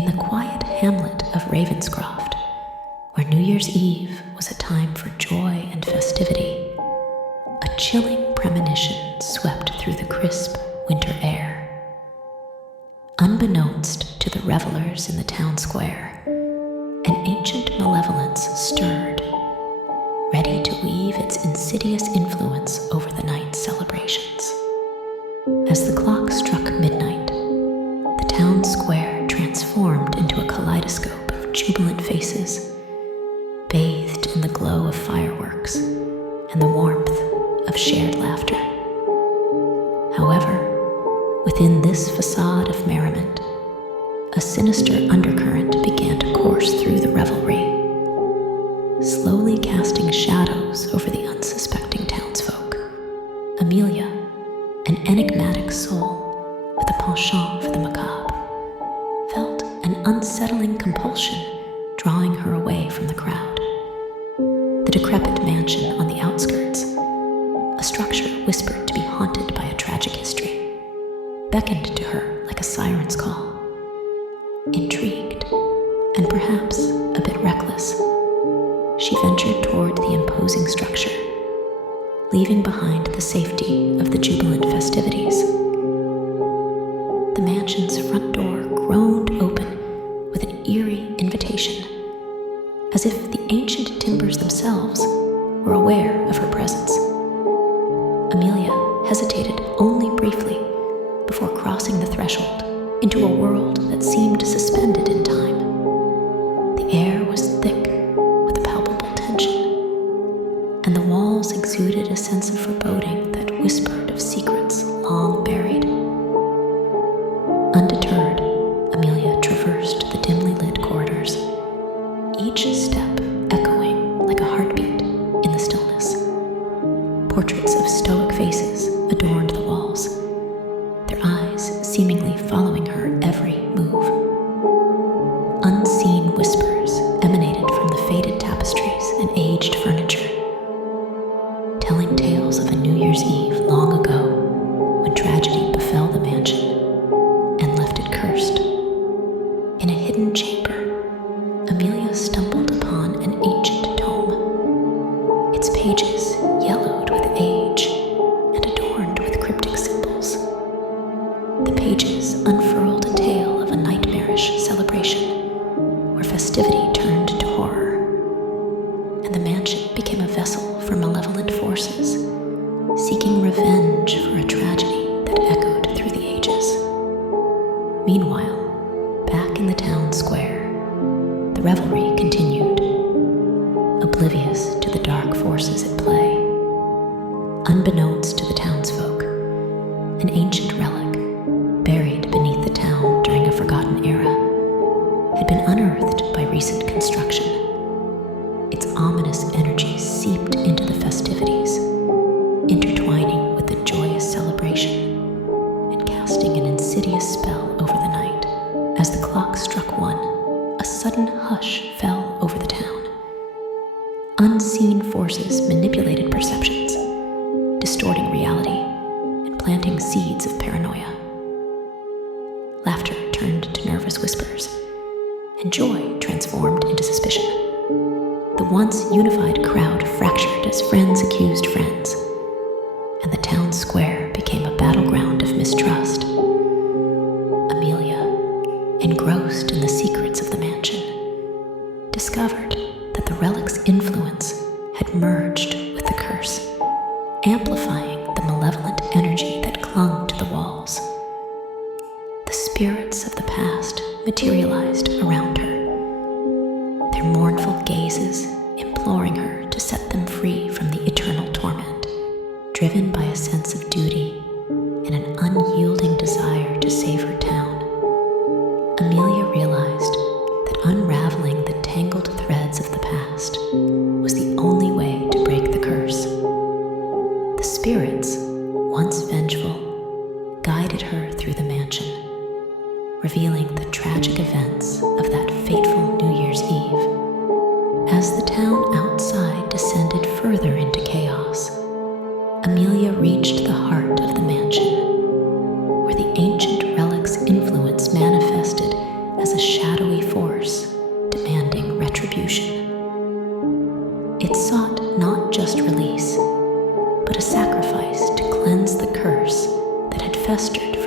In the quiet hamlet of Ravenscroft, where New Year's Eve was a time for joy and festivity, a chilling premonition swept through the crisp winter air. Unbeknownst to the revelers in the town square, an ancient malevolence stirred, ready to weave its insidious influence over the night's celebrations. As the clock struck midnight, the town square transformed into a kaleidoscope of jubilant faces, bathed in the glow of fireworks and the warmth of shared laughter. However, within this facade of merriment, a sinister undercurrent began to course through the revelry, slowly casting shadows over the unsuspecting townsfolk. Amelia, an enigmatic soul with a penchant for the macabre, felt an unsettling compulsion drawing her away from the crowd. The decrepit mansion on the outskirts, a structure whispered to be haunted by a tragic history, beckoned to her like a siren's call. Intrigued, and perhaps a bit reckless, she ventured toward the imposing structure, leaving behind the safety of the jubilant festivities. The mansion's front door groaned open with an eerie invitation, as if the ancient timbers themselves were aware of her presence. Amelia hesitated only briefly before crossing the threshold into a world that seemed suspended in time. The air was thick with a palpable tension, and the walls exuded a sense of foreboding that whispered of secrets long buried. Undeterred, Amelia traversed the dimly lit corridors, each step echoing like a heartbeat in the stillness. Portraits of stoic faces adorned the walls, their eyes seemingly following her every move. Unseen whispers emanated from the faded tapestries and aged furniture, telling tales of a New Year's Eve long ago when tragedy befell the mansion and left it cursed. In a hidden chamber, Amelia stumbled upon an ancient tome, its pages yellowed with age and adorned with cryptic symbols. The pages unfurled a tale of a nightmarish celebration where festivity turned to horror, and the mansion became a vessel for malevolent forces, seeking revenge for a tragedy that echoed through the ages. Meanwhile, back in the town square, the revelry continued, oblivious to the dark forces at play. Unbeknownst to the townsfolk, an ancient relic, buried beneath the town during a forgotten era, had been unearthed by recent construction. Its ominous energy seeped into the festivities, intertwining with the joyous celebration and casting an insidious spell over the night. As the clock struck 1, a sudden hush fell over the town. Unseen forces manipulated perceptions, distorting reality and planting seeds of paranoia. Laughter turned to nervous whispers, and joy transformed into suspicion. The once unified crowd fractured as friends accused friends, and the town square became a battleground of mistrust. Amelia, engrossed in the secrets of the mansion, discovered that the relic's influence had merged with the curse, amplifying the malevolent energy that clung to the walls. The spirits of the past materialized around her, their mournful gazes imploring her to set them free from the eternal torment. Driven by a sense of duty and an unyielding desire to save her town, Amelia realized that unraveling the tangled threads of the past was the only way to break the curse. The spirits, once vengeful, guided her through the mansion, revealing the tragic events of that fateful New Year's Eve. As the town outside descended further into chaos, Amelia reached the heart of the mansion, where the ancient relic's influence manifested as a shadow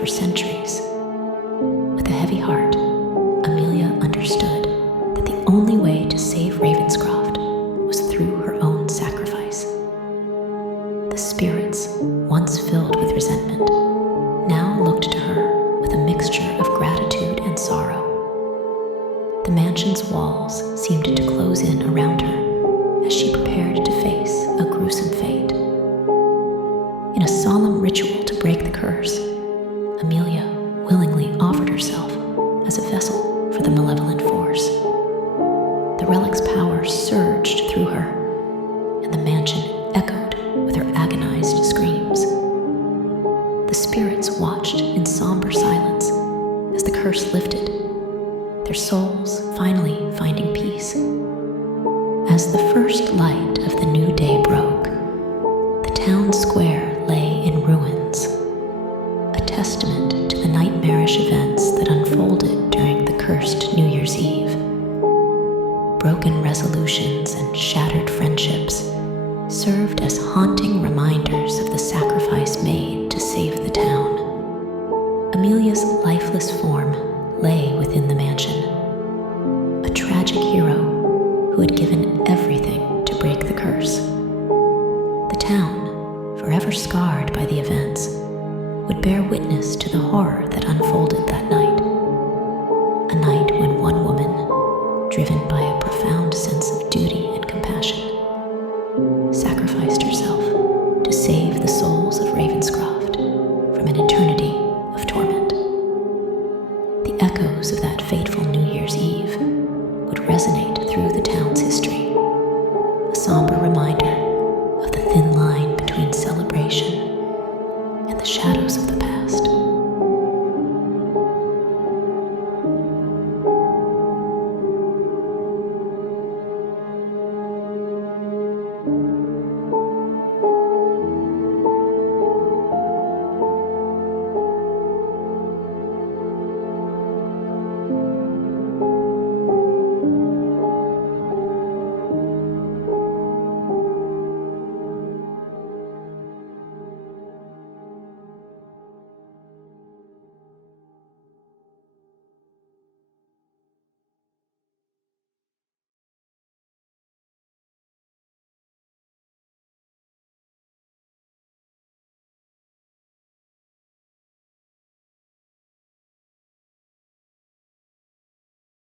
for centuries. With a heavy heart, Amelia understood that the only way to save Ravenscroft was through her own sacrifice. The spirits, once filled with resentment, now looked to her with a mixture of gratitude and sorrow. The mansion's walls seemed to close in around her as she prepared to face a gruesome fate. In a solemn ritual to break the curse, Amelia willingly offered herself as a vessel for the malevolent force. The relic's power surged through her, and the mansion echoed with her agonized screams. The spirits watched in somber silence as the curse lifted, their souls finally finding peace. As the first light of the new day broke, the town square lay in ruins, a testament to the nightmarish events that unfolded during the cursed New Year's Eve. Broken resolutions and shattered friendships served as haunting reminders of the sacrifice made to save the town. Amelia's lifeless form lay within the mansion, a tragic hero who had given everything to break the curse. The town, forever scarred by the events, would bear witness to the horror that unfolded that night. A night when one woman, driven by a profound sense of duty and compassion, sacrificed herself to save the souls of Ravenscroft from an eternity of torment. The echoes of that fateful New Year's Eve would resonate through the town's history, a somber reminder